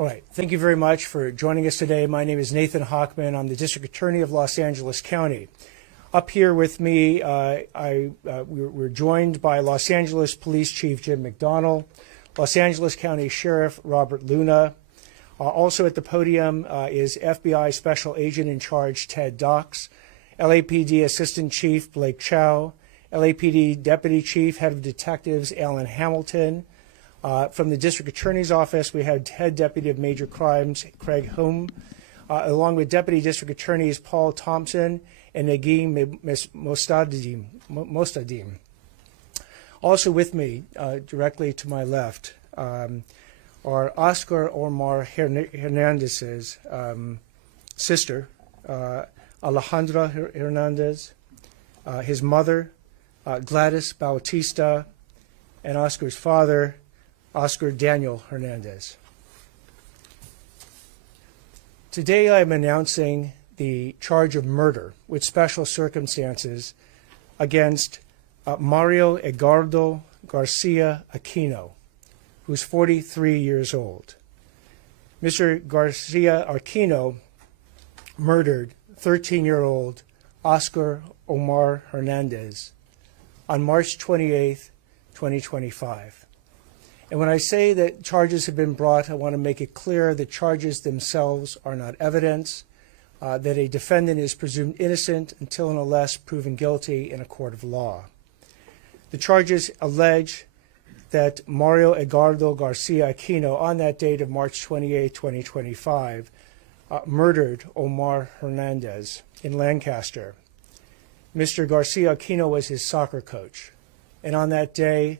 All right. Thank you very much for joining us today. My name is Nathan Hochman. I'm the District Attorney of Los Angeles County. Up here with me, we're joined by Los Angeles Police Chief Jim McDonnell, Los Angeles County Sheriff Robert Luna. Also at the podium is FBI Special Agent in Charge Ted Dox, LAPD Assistant Chief Blake Chow, LAPD Deputy Chief Head of Detectives Alan Hamilton. From the District Attorney's Office, we have Head Deputy of Major Crimes Craig Hume, along with Deputy District Attorneys Paul Thompson and Nagin Mostadim. Also with me, directly to my left, are Oscar Omar Hernandez's sister, Alejandra Hernandez, his mother, Gladys Bautista, and Oscar's father, Oscar Daniel Hernandez. Today I am announcing the charge of murder with special circumstances against Mario Edgardo Garcia-Aquino, who's 43 years old. Mr. Garcia-Aquino murdered 13-year-old Oscar Omar Hernandez on March 28, 2025. And when I say that charges have been brought, I want to make it clear that charges themselves are not evidence, that a defendant is presumed innocent until and unless proven guilty in a court of law. The charges allege that Mario Edgardo Garcia-Aquino, on that date of March 28, 2025, murdered Omar Hernandez in Lancaster. Mr. Garcia-Aquino was his soccer coach. And on that day,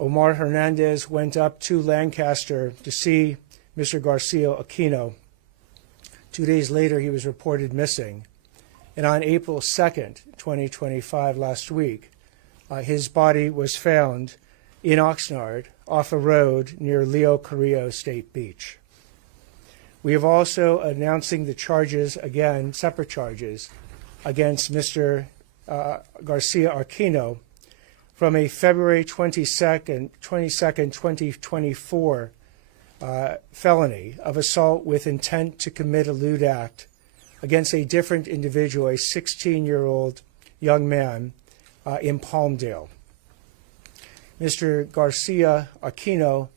Omar Hernandez went up to Lancaster to see Mr. Garcia-Aquino. 2 days later, he was reported missing. And on April 2nd, 2025, last week, his body was found in Oxnard off a road near Leo Carrillo State Beach. We have also announcing the charges, again, separate charges, against Mr. Garcia-Aquino from a February 22nd, 2024 felony of assault with intent to commit a lewd act against a different individual, a 16-year-old young man in Palmdale. Mr. Garcia-Aquino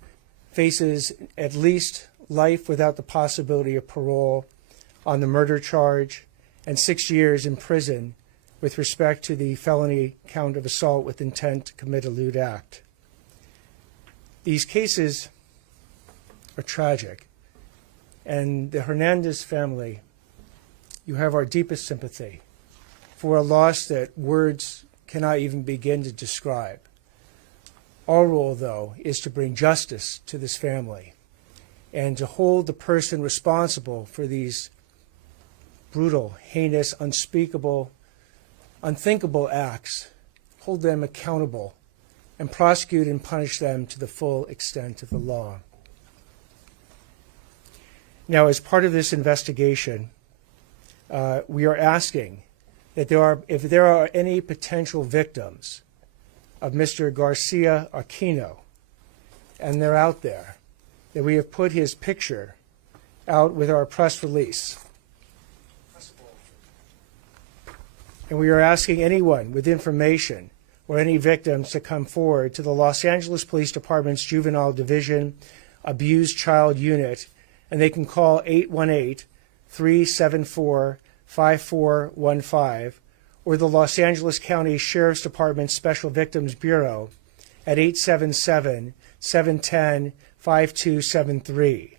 faces at least life without the possibility of parole on the murder charge and 6 years in prison with respect to the felony count of assault with intent to commit a lewd act. These cases are tragic, and the Hernandez family, you have our deepest sympathy for a loss that words cannot even begin to describe. Our role, though, is to bring justice to this family and to hold the person responsible for these brutal, heinous, unspeakable, unthinkable acts, hold them accountable, and prosecute and punish them to the full extent of the law. Now, as part of this investigation, we are asking that if there are any potential victims of Mr. Garcia-Aquino, and they're out there, that we have put his picture out with our press release. And we are asking anyone with information or any victims to come forward to the Los Angeles Police Department's Juvenile Division Abused Child Unit, and they can call 818-374-5415 or the Los Angeles County Sheriff's Department Special Victims Bureau at 877-710-5273.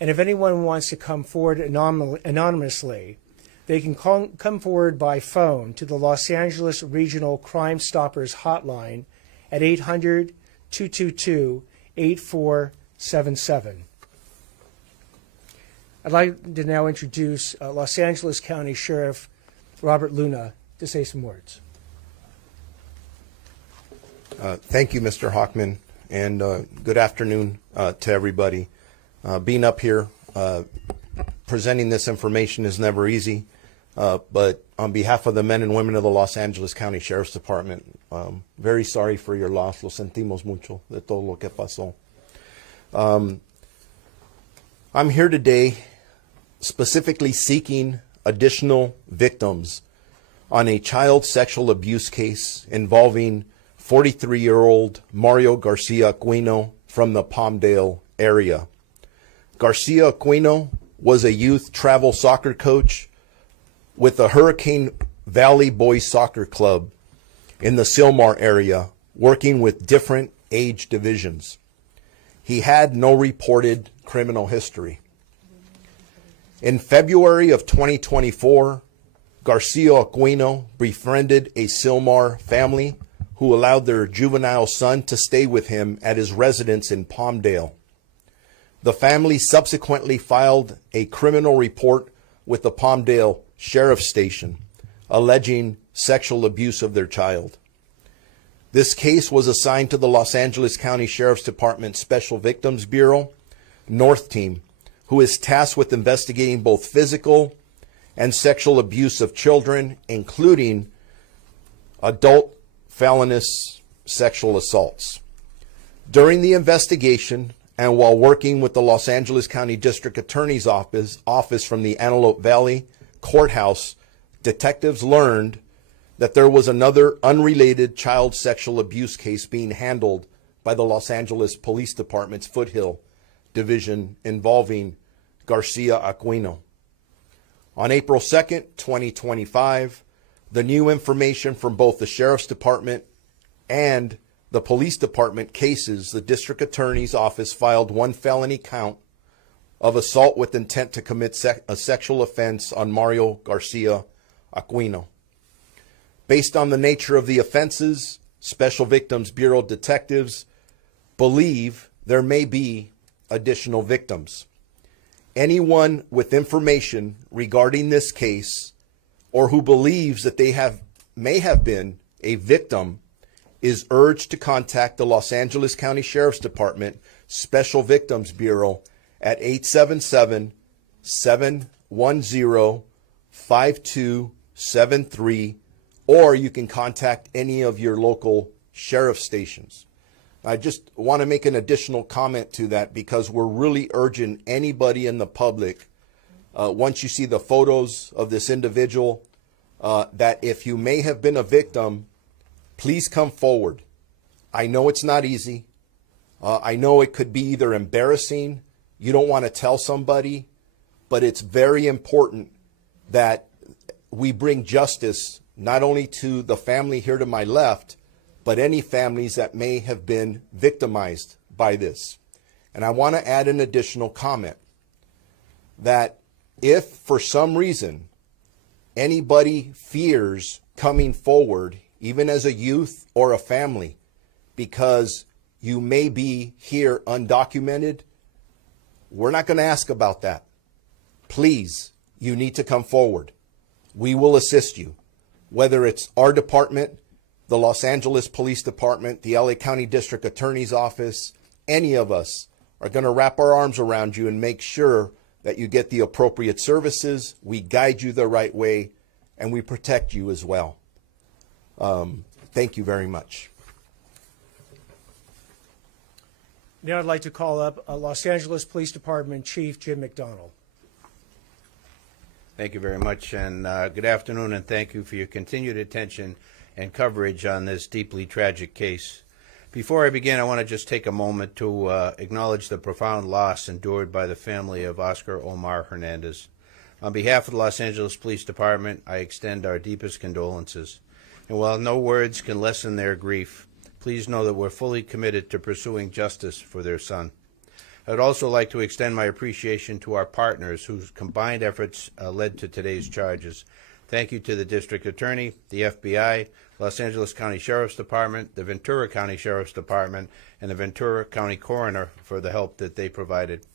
And if anyone wants to come forward anonymously, they can come forward by phone to the Los Angeles Regional Crime Stoppers Hotline at 800-222-8477. I'd like to now introduce Los Angeles County Sheriff Robert Luna to say some words. Thank you, Mr. Hochman, and good afternoon to everybody. Being up here presenting this information is never easy. But on behalf of the men and women of the Los Angeles County Sheriff's Department, very sorry for your loss. Lo sentimos mucho de todo lo que pasó. I'm here today specifically seeking additional victims on a child sexual abuse case involving 43-year-old Mario Garcia-Aquino from the Palmdale area. Garcia-Aquino was a youth travel soccer coach with the Hurricane Valley Boys Soccer Club in the Sylmar area, working with different age divisions. He had no reported criminal history. In February of 2024, Garcia-Aquino befriended a Sylmar family who allowed their juvenile son to stay with him at his residence in Palmdale. The family subsequently filed a criminal report with the Palmdale Sheriff's Station, alleging sexual abuse of their child. This case was assigned to the Los Angeles County Sheriff's Department Special Victims Bureau North Team, who is tasked with investigating both physical and sexual abuse of children, including adult felonious sexual assaults. During the investigation, and while working with the Los Angeles County District Attorney's office from the Antelope Valley Courthouse, detectives learned that there was another unrelated child sexual abuse case being handled by the Los Angeles Police Department's Foothill Division involving Garcia-Aquino. On April 2nd, 2025, the new information from both the Sheriff's Department and the Police Department cases, the District Attorney's Office filed one felony count of assault with intent to commit a sexual offense on Mario Garcia-Aquino. Based on the nature of the offenses, Special Victims Bureau detectives believe there may be additional victims. Anyone with information regarding this case or who believes that they may have been a victim is urged to contact the Los Angeles County Sheriff's Department Special Victims Bureau at 877-710-5273, or you can contact any of your local sheriff stations. I just want to make an additional comment to that because we're really urging anybody in the public, once you see the photos of this individual, that if you may have been a victim, please come forward. I know it's not easy. I know it could be either embarrassing, you don't want to tell somebody, but it's very important that we bring justice not only to the family here to my left, but any families that may have been victimized by this. And I want to add an additional comment that if for some reason anybody fears coming forward, even as a youth or a family, because you may be here undocumented, we're not going to ask about that. Please, you need to come forward. We will assist you, whether it's our department, the Los Angeles Police Department, the LA County District Attorney's Office. Any of us are going to wrap our arms around you and make sure that you get the appropriate services, we guide you the right way, and we protect you as well. Thank you very much. Now I'd like to call up Los Angeles Police Department Chief Jim McDonald. Thank you very much, and good afternoon, and thank you for your continued attention and coverage on this deeply tragic case. Before I begin, I want to just take a moment to acknowledge the profound loss endured by the family of Oscar Omar Hernandez. On behalf of the Los Angeles Police Department, I extend our deepest condolences. And while no words can lessen their grief, please know that we're fully committed to pursuing justice for their son. I would also like to extend my appreciation to our partners whose combined efforts led to today's charges. Thank you to the District Attorney, the FBI, Los Angeles County Sheriff's Department, the Ventura County Sheriff's Department, and the Ventura County Coroner for the help that they provided.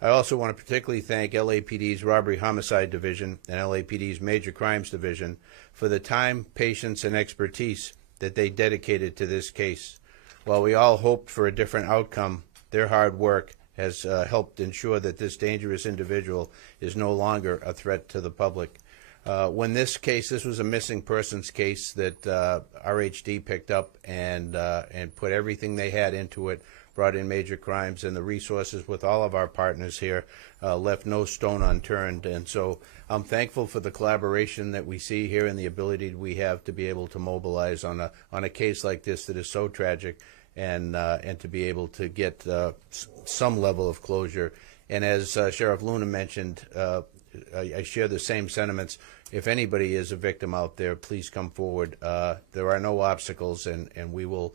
I also want to particularly thank LAPD's Robbery Homicide Division and LAPD's Major Crimes Division for the time, patience, and expertise that they dedicated to this case. While we all hoped for a different outcome, their hard work has helped ensure that this dangerous individual is no longer a threat to the public. When this was a missing persons case that RHD picked up and put everything they had into it. brought in major crimes, and the resources with all of our partners here left no stone unturned. And so I'm thankful for the collaboration that we see here and the ability we have to be able to mobilize on a case like this that is so tragic, and to be able to get some level of closure. And as Sheriff Luna mentioned, I share the same sentiments. If anybody is a victim out there, please come forward. There are no obstacles, and we will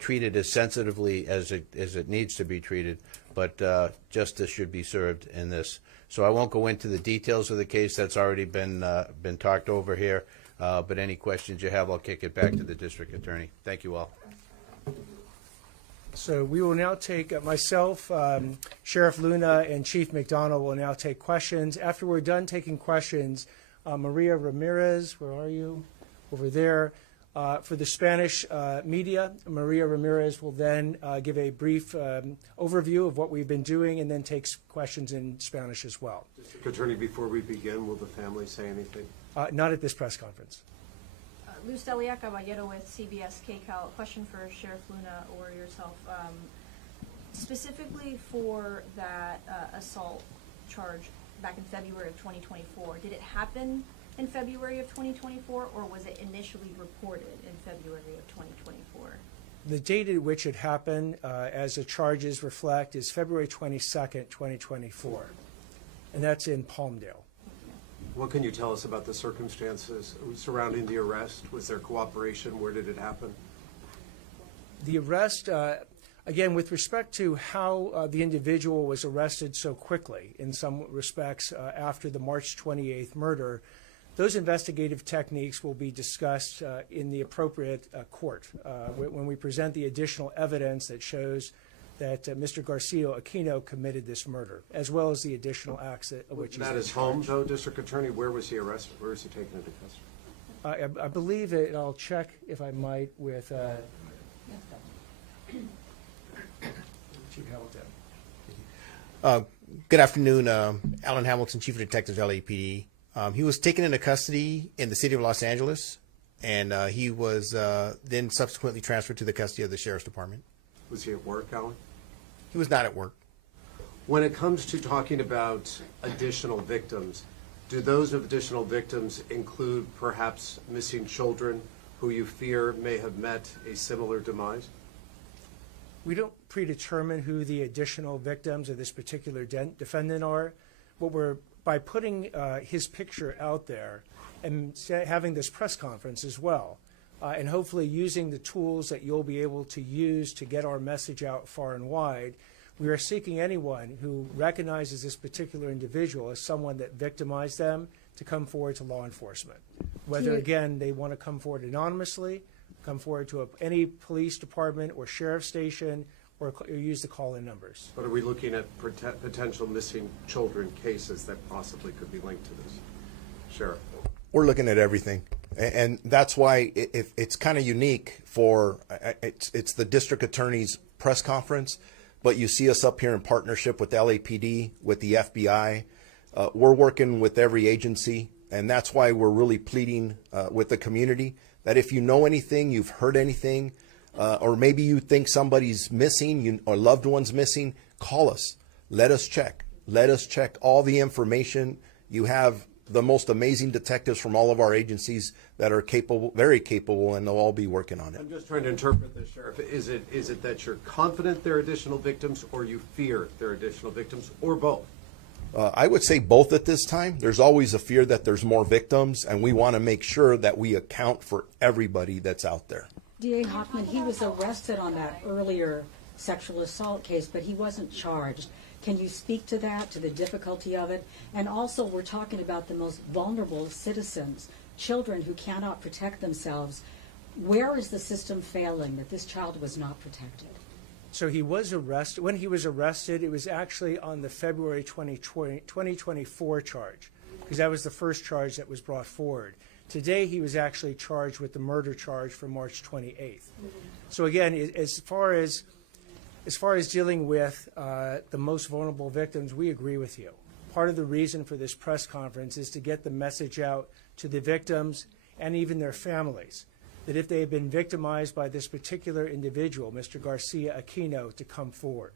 treat it as sensitively as it needs to be treated, but justice should be served in this. So I won't go into the details of the case. That's already been talked over here, but any questions you have, I'll kick it back to the district attorney. Thank you all. So we will now take, myself, Sheriff Luna, and Chief McDonald will now take questions. After we're done taking questions, Maria Ramirez, where are you? Over there. For the Spanish media, Maria Ramirez will then give a brief overview of what we've been doing and then takes questions in Spanish as well. District Attorney, before we begin, will the family say anything? Not at this press conference. Luz Delia Caballero with CBS KCAL. Question for Sheriff Luna or yourself. Specifically for that assault charge back in February of 2024, did it happen in February of 2024, or was it initially reported in February of 2024? The date at which it happened, as the charges reflect, is February 22nd, 2024, and that's in Palmdale. What can you tell us about the circumstances surrounding the arrest? Was there cooperation? Where did it happen? The arrest, again, with respect to how the individual was arrested so quickly, in some respects, after the March 28th murder, those investigative techniques will be discussed in the appropriate court when we present the additional evidence that shows that Mr. Garcia-Aquino committed this murder, as well as the additional acts of which he's At his home, though, District Attorney, where was he arrested? Where was he taken into custody? I believe that I'll check, if I might, with Chief Hamilton. Good afternoon. Alan Hamilton, Chief of Detectives, LAPD. He was taken into custody in the city of Los Angeles, and he was then subsequently transferred to the custody of the Sheriff's Department. Was he at work, Alan? He was not at work. When it comes to talking about additional victims, do those additional victims include perhaps missing children who you fear may have met a similar demise? We don't predetermine who the additional victims of this particular defendant are. By putting his picture out there and having this press conference as well, and hopefully using the tools that you'll be able to use to get our message out far and wide, we are seeking anyone who recognizes this particular individual as someone that victimized them to come forward to law enforcement. Whether, again, they want to come forward anonymously, come forward to any police department or sheriff station, or use the call-in numbers. But are we looking at potential missing children cases that possibly could be linked to this? Sheriff? We're looking at everything. And that's why it's kind of unique for, it's the district attorney's press conference, but you see us up here in partnership with LAPD, with the FBI. We're working with every agency, and that's why we're really pleading with the community that if you know anything, you've heard anything, or maybe you think somebody's missing or loved one's missing, call us. Let us check. Let us check all the information. You have the most amazing detectives from all of our agencies that are capable, very capable, and they'll all be working on it. I'm just trying to interpret this, Sheriff. Is it that you're confident there are additional victims, or you fear there are additional victims, or both? I would say both at this time. There's always a fear that there's more victims, and we want to make sure that we account for everybody that's out there. D.A. Hoffman, he was arrested on that earlier sexual assault case, but he wasn't charged. Can you speak to that, to the difficulty of it? And also, we're talking about the most vulnerable citizens, children who cannot protect themselves. Where is the system failing that this child was not protected? So he was arrested. When he was arrested, it was actually on the February 2024 charge, because that was the first charge that was brought forward. Today, he was actually charged with the murder charge for March 28th. So again, as far as dealing with the most vulnerable victims, we agree with you. Part of the reason for this press conference is to get the message out to the victims and even their families that if they had been victimized by this particular individual, Mr. Garcia-Aquino, to come forward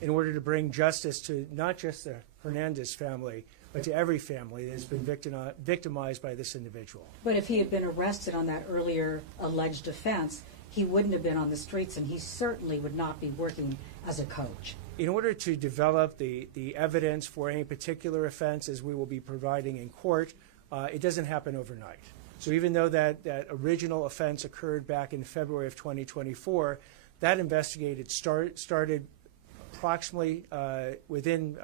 in order to bring justice to not just the Hernandez family, but to every family that has been victimized by this individual. But if he had been arrested on that earlier alleged offense, he wouldn't have been on the streets, and he certainly would not be working as a coach. In order to develop the evidence for any particular offense, as we will be providing in court, it doesn't happen overnight. So even though that original offense occurred back in February of 2024, that investigation started approximately within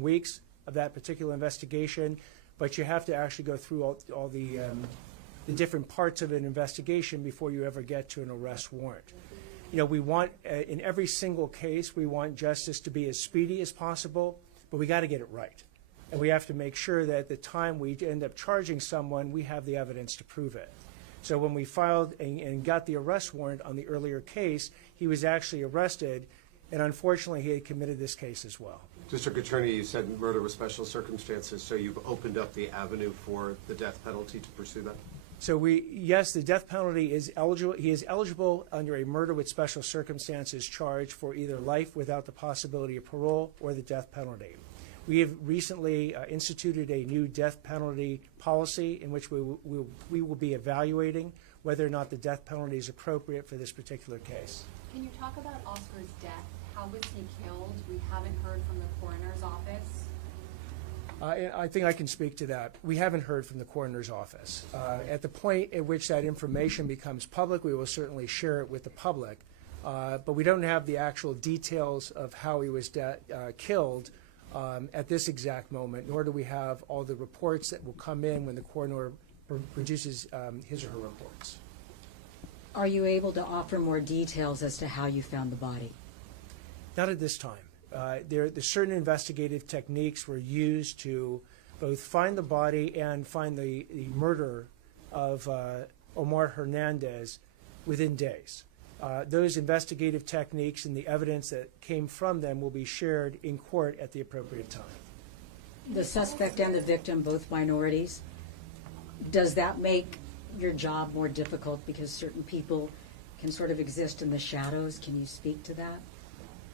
weeks of that particular investigation, but you have to actually go through all the different parts of an investigation before you ever get to an arrest warrant. You know, we want, in every single case, we want justice to be as speedy as possible, but we got to get it right. And we have to make sure that at the time we end up charging someone, we have the evidence to prove it. So when we filed and got the arrest warrant on the earlier case, he was actually arrested, and unfortunately he had committed this case as well. District Attorney, you said murder with special circumstances, so you've opened up the avenue for the death penalty to pursue that? So yes, the death penalty is eligible. He is eligible under a murder with special circumstances charge for either life without the possibility of parole or the death penalty. We have recently instituted a new death penalty policy in which we will be evaluating whether or not the death penalty is appropriate for this particular case. Can you talk about Oscar's death? How was he killed? We haven't heard from the coroner's office. I think I can speak to that. We haven't heard from the coroner's office. At the point at which that information becomes public, we will certainly share it with the public. But we don't have the actual details of how he was killed at this exact moment, nor do we have all the reports that will come in when the coroner produces his or her reports. Are you able to offer more details as to how you found the body? Not at this time. Certain investigative techniques were used to both find the body and find the murder of Omar Hernandez within days. Those investigative techniques and the evidence that came from them will be shared in court at the appropriate time. The suspect and the victim, both minorities, does that make your job more difficult because certain people can sort of exist in the shadows? Can you speak to that?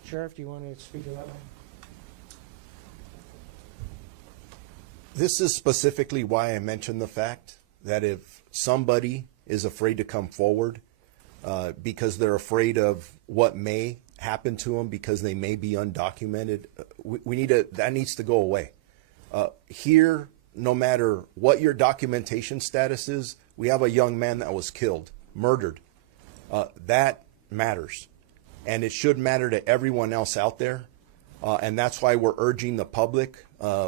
Sheriff, do you want to speak to that one? This is specifically why I mentioned the fact that if somebody is afraid to come forward because they're afraid of what may happen to them because they may be undocumented, that needs to go away. Here, no matter what your documentation status is, we have a young man that was killed, murdered. That matters. And it should matter to everyone else out there. And that's why we're urging the public,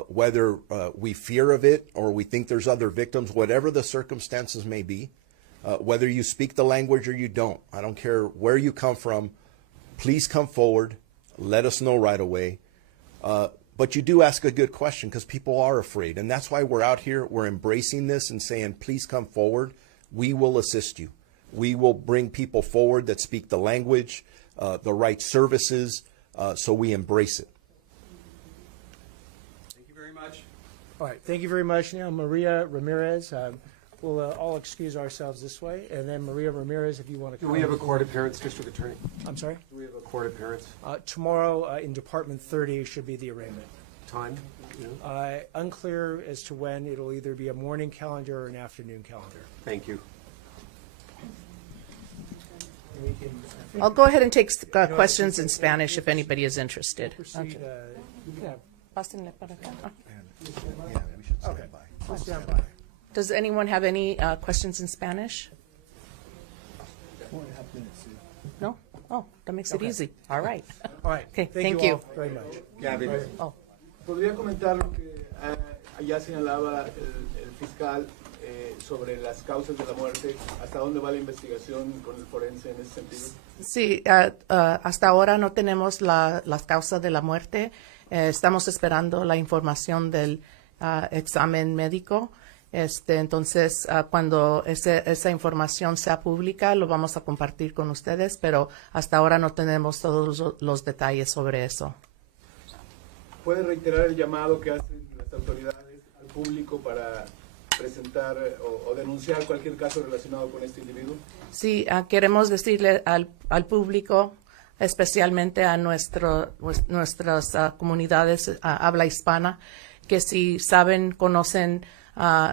whether we fear of it or we think there's other victims, whatever the circumstances may be, whether you speak the language or you don't, I don't care where you come from, please come forward, let us know right away. But you do ask a good question because people are afraid. And that's why we're out here, we're embracing this and saying, please come forward. We will assist you. We will bring people forward that speak the language, the right services, so we embrace it. Thank you very much. All right, thank you very much. Now, Maria Ramirez, we'll all excuse ourselves this way, and then Maria Ramirez, if you want to come. Do we have a court appearance, District Attorney? I'm sorry? Do we have a court appearance? Tomorrow in Department 30 should be the arraignment. Time? Unclear as to when. It'll either be a morning calendar or an afternoon calendar. Thank you. I'll go ahead and take questions in Spanish if anybody is interested. Proceed, you can have, Pásenle para acá. Yeah, we should stand by. please stand by. Does anyone have any questions in Spanish? No? Oh, that makes it easy. All right. All right, Okay, thank thank you you. all very much. Oh. ¿Podría comentar lo que allá señalaba el fiscal sobre las causas de la muerte? ¿Hasta dónde va la investigación con el forense en ese sentido? Sí, hasta ahora no tenemos las causas de la muerte. Estamos esperando la información del examen médico. Entonces, cuando esa información sea pública, lo vamos a compartir con ustedes, pero hasta ahora no tenemos todos los detalles sobre eso. ¿Puede reiterar el llamado que hacen las autoridades al público para presentar o denunciar cualquier caso relacionado con este individuo? Sí, queremos decirle al público, especialmente a nuestras comunidades habla hispana, que si saben, conocen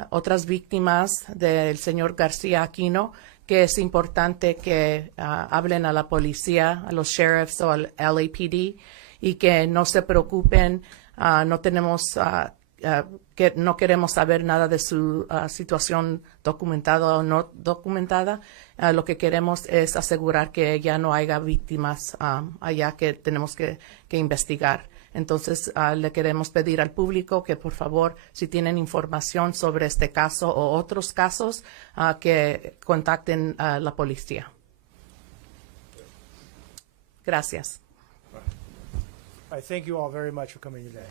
otras víctimas del señor Garcia-Aquino, que es importante que hablen a la policía, a los sheriffs o al LAPD, y que no se preocupen, no tenemos que no queremos saber nada de su situación documentada o no documentada. Lo que queremos es asegurar que ya no haya víctimas allá que tenemos que investigar. Entonces, le queremos pedir al público que, por favor, si tienen información sobre este caso o otros casos, que contacten a la policía. Gracias. I thank you all very much for coming today.